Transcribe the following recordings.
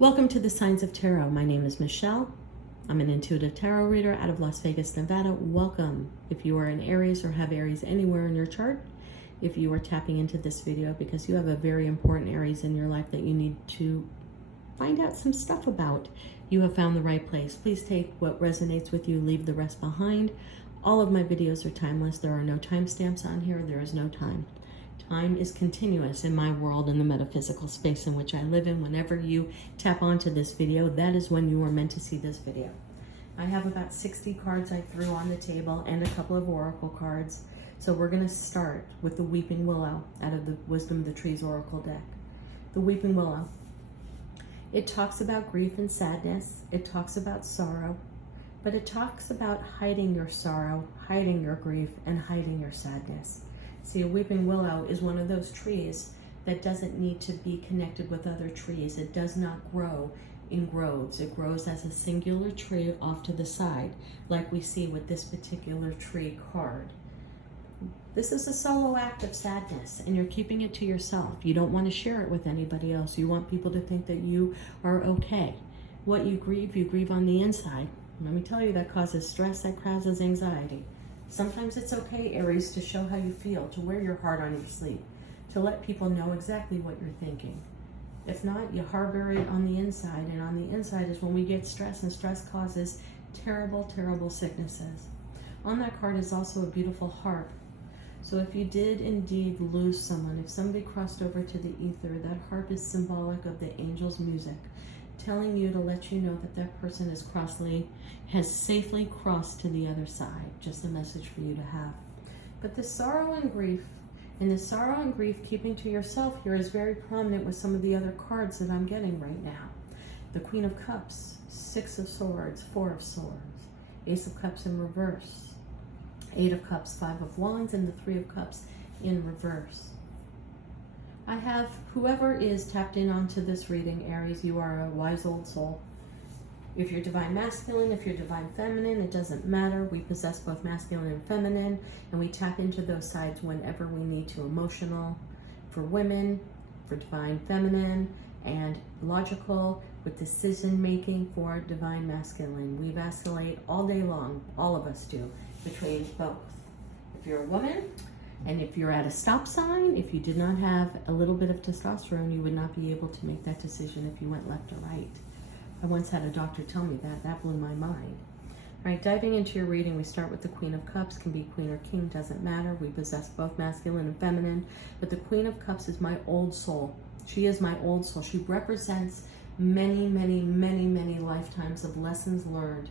Welcome to the Signs of Tarot. My name is Michele. I'm an intuitive tarot reader out of Las Vegas, Nevada. Welcome if you are an Aries or have Aries anywhere in your chart. If you are tapping into this video because you have a very important Aries in your life that you need to find out some stuff about, you have found the right place. Please take what resonates with you, leave the rest behind. All of my videos are timeless. There are no timestamps on here. There is no time. Time is continuous in my world, in the metaphysical space in which I live in. Whenever you tap onto this video, that is when you are meant to see this video. I have about 60 cards I threw on the table and a couple of oracle cards. So we're going to start with the Weeping Willow out of the Wisdom of the Trees Oracle deck. The Weeping Willow. It talks about grief and sadness. It talks about sorrow. But it talks about hiding your sorrow, hiding your grief, and hiding your sadness. See, a weeping willow is one of those trees that doesn't need to be connected with other trees. It does not grow in groves. It grows as a singular tree off to the side, like we see with this particular tree card. This is a solo act of sadness, and you're keeping it to yourself. You don't want to share it with anybody else. You want people to think that you are okay. What you grieve on the inside. Let me tell you, that causes stress, that causes anxiety. Sometimes it's okay, Aries, to show how you feel, to wear your heart on your sleeve, to let people know exactly what you're thinking. If not, you harbor it on the inside, and on the inside is when we get stressed, and stress causes terrible, terrible sicknesses. On that card is also a beautiful harp. So if you did indeed lose someone, if somebody crossed over to the ether, that harp is symbolic of the angels' music, telling you to let you know that that person has safely crossed to the other side. Just a message for you to have. But the sorrow and grief, and the sorrow and grief keeping to yourself here is very prominent with some of the other cards that I'm getting right now. The Queen of Cups, Six of Swords, Four of Swords, Ace of Cups in reverse, Eight of Cups, Five of Wands, and the Three of Cups in reverse. I have, whoever is tapped in onto this reading, Aries, you are a wise old soul. If you're divine masculine, if you're divine feminine, it doesn't matter. We possess both masculine and feminine, and we tap into those sides whenever we need to. Emotional for women, for divine feminine, and logical with decision making for divine masculine. We vacillate all day long, all of us do, between both. If you're a woman, and if you're at a stop sign, if you did not have a little bit of testosterone, you would not be able to make that decision if you went left or right. I once had a doctor tell me that. That blew my mind. All right, diving into your reading, we start with the Queen of Cups. Can be Queen or King, doesn't matter. We possess both masculine and feminine. But the Queen of Cups is my old soul. She is my old soul. She represents many, many, many, many lifetimes of lessons learned.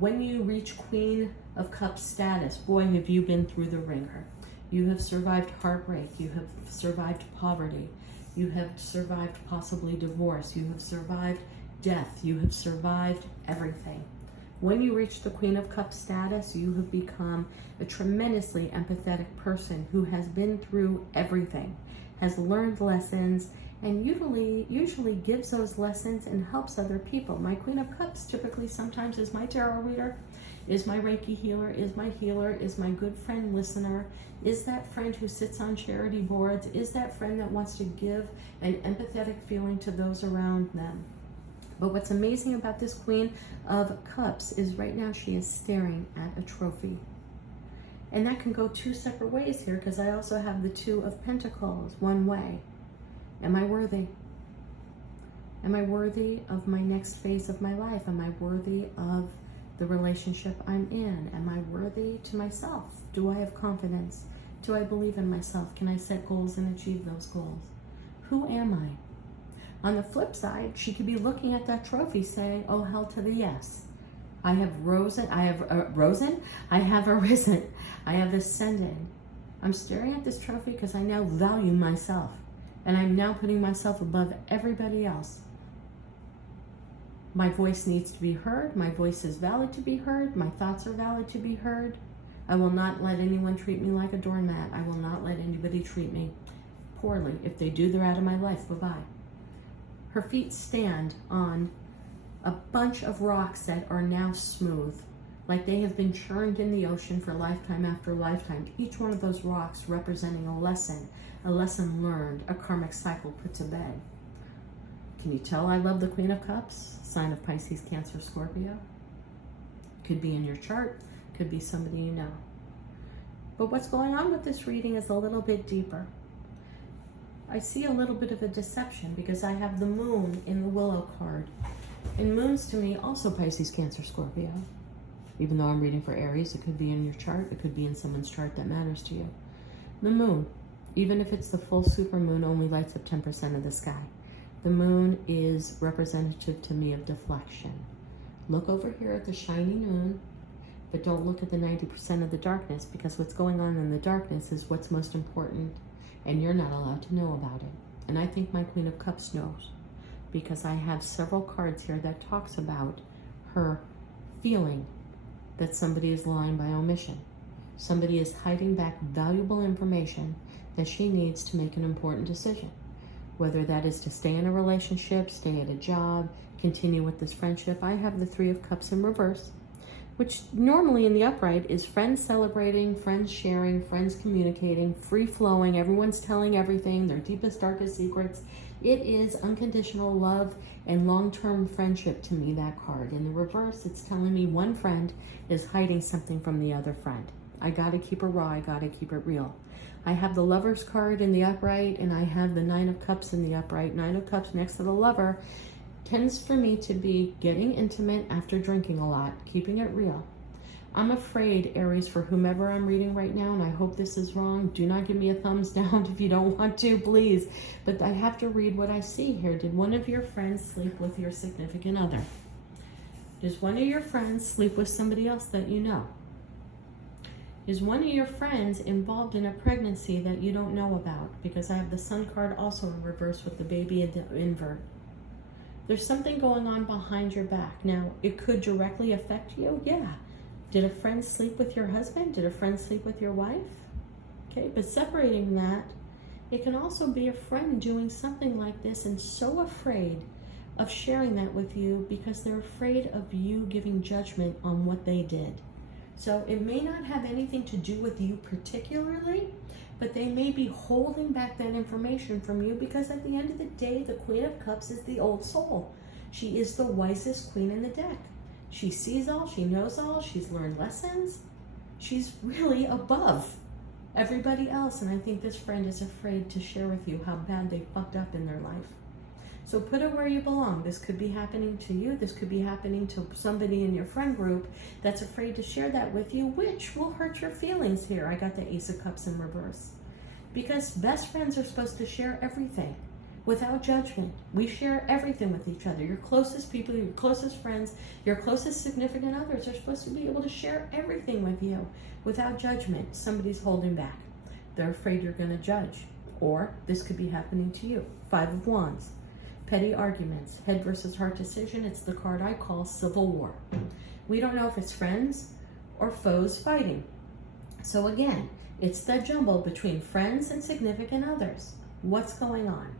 When you reach Queen of Cups status, boy, have you been through the ringer. You have survived heartbreak. You have survived poverty. You have survived possibly divorce. You have survived death. You have survived everything. When you reach the Queen of Cups status, you have become a tremendously empathetic person who has been through everything, has learned lessons, and usually gives those lessons and helps other people. My Queen of Cups typically sometimes is my tarot reader, is my Reiki healer, is my good friend listener, is that friend who sits on charity boards, is that friend that wants to give an empathetic feeling to those around them. But what's amazing about this Queen of Cups is right now she is staring at a trophy. And that can go two separate ways here, because I also have the Two of Pentacles one way. Am I worthy? Am I worthy of my next phase of my life? Am I worthy of the relationship I'm in? Am I worthy to myself? Do I have confidence? Do I believe in myself? Can I set goals and achieve those goals? Who am I? On the flip side, she could be looking at that trophy saying, oh, hell to the yes. I have arisen, I have ascended. I'm staring at this trophy because I now value myself. And I'm now putting myself above everybody else. My voice needs to be heard. My voice is valid to be heard. My thoughts are valid to be heard. I will not let anyone treat me like a doormat. I will not let anybody treat me poorly. If they do, they're out of my life. Bye-bye. Her feet stand on a bunch of rocks that are now smooth, like they have been churned in the ocean for lifetime after lifetime. Each one of those rocks representing a lesson learned, a karmic cycle put to bed. Can you tell I love the Queen of Cups? Sign of Pisces, Cancer, Scorpio. Could be in your chart, could be somebody you know. But what's going on with this reading is a little bit deeper. I see a little bit of a deception because I have the Moon in the Willow card. And moons to me also Pisces, Cancer, Scorpio. Even though I'm reading for Aries, it could be in your chart, it could be in someone's chart that matters to you. The Moon, even if it's the full super moon, only lights up 10% of the sky. The Moon is representative to me of deflection. Look over here at the shiny moon, but don't look at the 90% of the darkness, because what's going on in the darkness is what's most important, and you're not allowed to know about it. And I think my Queen of Cups knows, because I have several cards here that talks about her feeling that somebody is lying by omission. Somebody is hiding back valuable information that she needs to make an important decision. Whether that is to stay in a relationship, stay at a job, continue with this friendship. I have the Three of Cups in reverse, which normally in the upright is friends celebrating, friends sharing, friends communicating, free-flowing, everyone's telling everything, their deepest, darkest secrets. It is unconditional love and long-term friendship to me, that card. In the reverse, it's telling me one friend is hiding something from the other friend. I gotta keep it raw, I gotta keep it real. I have the Lover's card in the upright, and I have the Nine of Cups in the upright. Nine of Cups next to the Lover tends for me to be getting intimate after drinking a lot, keeping it real. I'm afraid, Aries, for whomever I'm reading right now, and I hope this is wrong. Do not give me a thumbs down if you don't want to, please. But I have to read what I see here. Did one of your friends sleep with your significant other? Does one of your friends sleep with somebody else that you know? Is one of your friends involved in a pregnancy that you don't know about? Because I have the Sun card also in reverse with the baby in the invert. There's something going on behind your back. Now, it could directly affect you. Yeah. Did a friend sleep with your husband? Did a friend sleep with your wife? Okay, but separating that, it can also be a friend doing something like this and so afraid of sharing that with you because they're afraid of you giving judgment on what they did. So it may not have anything to do with you particularly, but they may be holding back that information from you because at the end of the day, the Queen of Cups is the old soul. She is the wisest queen in the deck. She sees all, she knows all, she's learned lessons. She's really above everybody else, and I think this friend is afraid to share with you how bad they fucked up in their life. So put it where you belong. This could be happening to you. This could be happening to somebody in your friend group that's afraid to share that with you, which will hurt your feelings here. I got the Ace of Cups in reverse. Because best friends are supposed to share everything without judgment. We share everything with each other. Your closest people, your closest friends, your closest significant others are supposed to be able to share everything with you without judgment. Somebody's holding back. They're afraid you're going to judge. Or this could be happening to you. Five of Wands. Petty arguments, head versus heart decision. It's the card I call Civil War. We don't know if it's friends or foes fighting. So again, it's that jumble between friends and significant others. What's going on?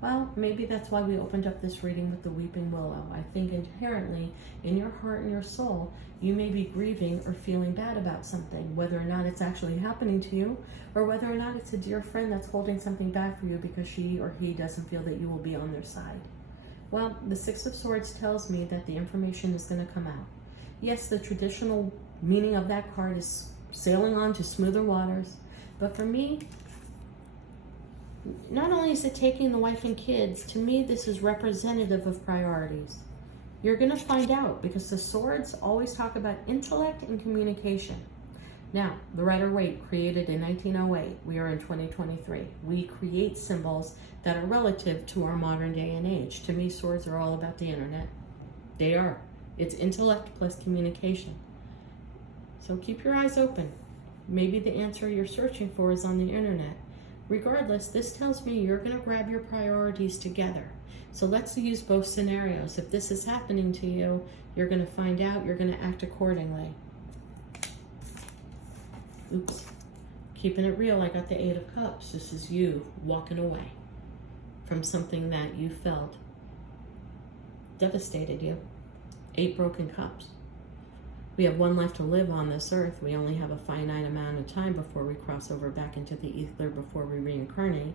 Well, maybe that's why we opened up this reading with the Weeping Willow. I think inherently in your heart and your soul, you may be grieving or feeling bad about something, whether or not it's actually happening to you, or whether or not it's a dear friend that's holding something back for you because she or he doesn't feel that you will be on their side. Well, the Six of Swords tells me that the information is going to come out. Yes, the traditional meaning of that card is sailing on to smoother waters, but for me, not only is it taking the wife and kids, to me this is representative of priorities. You're going to find out because the swords always talk about intellect and communication. Now, the Rider-Waite created in 1908. We are in 2023. We create symbols that are relative to our modern day and age. To me, swords are all about the internet. They are. It's intellect plus communication. So keep your eyes open. Maybe the answer you're searching for is on the internet. Regardless, this tells me you're going to grab your priorities together. So let's use both scenarios. If this is happening to you, you're going to find out, you're going to act accordingly. Oops. Keeping it real, I got the Eight of Cups. This is you walking away from something that you felt devastated you. 8 broken cups. We have one life to live on this earth. We only have a finite amount of time before we cross over back into the ether, before we reincarnate.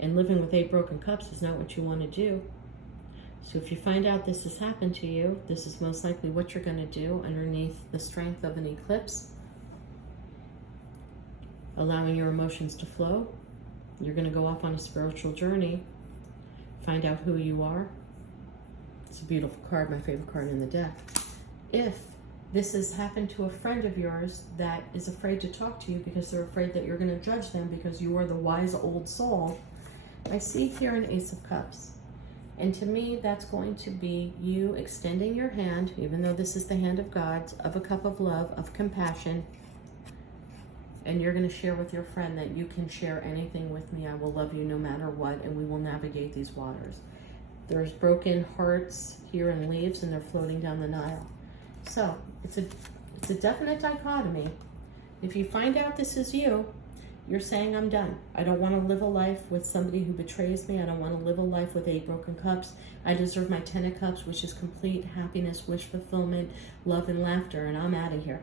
And living with 8 broken cups is not what you want to do. So if you find out this has happened to you, this is most likely what you're going to do underneath the strength of an eclipse. Allowing your emotions to flow. You're going to go off on a spiritual journey. Find out who you are. It's a beautiful card, my favorite card in the deck. If this has happened to a friend of yours that is afraid to talk to you because they're afraid that you're going to judge them because you are the wise old soul, I see here an Ace of Cups. And to me, that's going to be you extending your hand, even though this is the hand of God, of a cup of love, of compassion. And you're going to share with your friend that you can share anything with me. I will love you no matter what, and we will navigate these waters. There's broken hearts here and leaves, and they're floating down the Nile. So it's a definite dichotomy. If you find out this is you, you're saying, I'm done. I don't want to live a life with somebody who betrays me. I don't want to live a life with 8 broken cups. I deserve my 10 of cups, which is complete happiness, wish fulfillment, love, and laughter, and I'm out of here.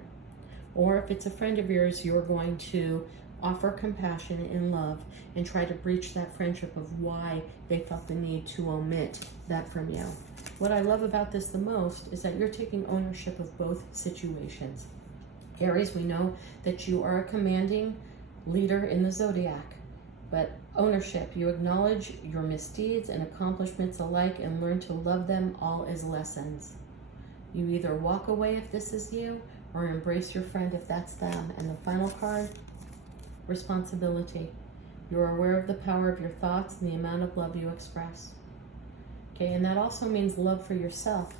Or if it's a friend of yours, you're going to offer compassion and love and try to breach that friendship of why they felt the need to omit that from you. What I love about this the most is that you're taking ownership of both situations. Aries, we know that you are a commanding leader in the zodiac, but ownership, you acknowledge your misdeeds and accomplishments alike and learn to love them all as lessons. You either walk away if this is you or embrace your friend if that's them. And the final card, responsibility. You're aware of the power of your thoughts and the amount of love you express. Okay, and that also means love for yourself.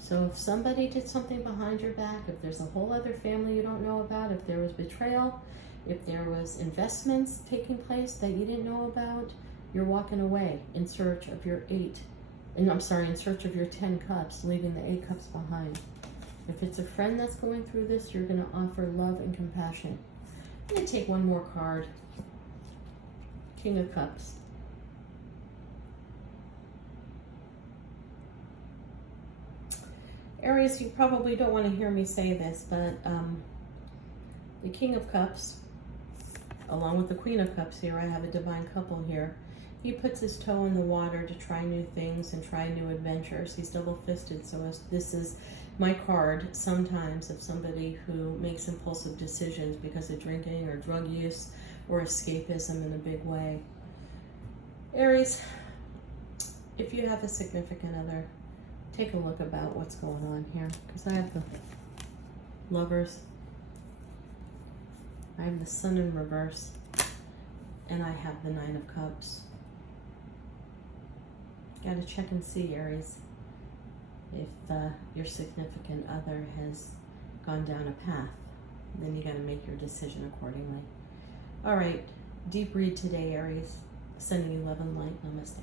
So if somebody did something behind your back, if there's a whole other family you don't know about, if there was betrayal, if there was investments taking place that you didn't know about, you're walking away in search of your in search of your 10 cups, leaving the 8 cups behind. If it's a friend that's going through this, you're going to offer love and compassion. I'm going to take one more card. King of Cups. Aries, you probably don't want to hear me say this, but the King of Cups, along with the Queen of Cups here, I have a divine couple here. He puts his toe in the water to try new things and try new adventures. He's double-fisted, so this is my card sometimes of somebody who makes impulsive decisions because of drinking or drug use or escapism in a big way. Aries, if you have a significant other, take a look about what's going on here, because I have the Lovers, I have the Sun in reverse, and I have the 9 of Cups. Got to check and see, Aries, if your significant other has gone down a path. Then you got to make your decision accordingly. All right, deep read today, Aries. Sending you love and light. Namaste.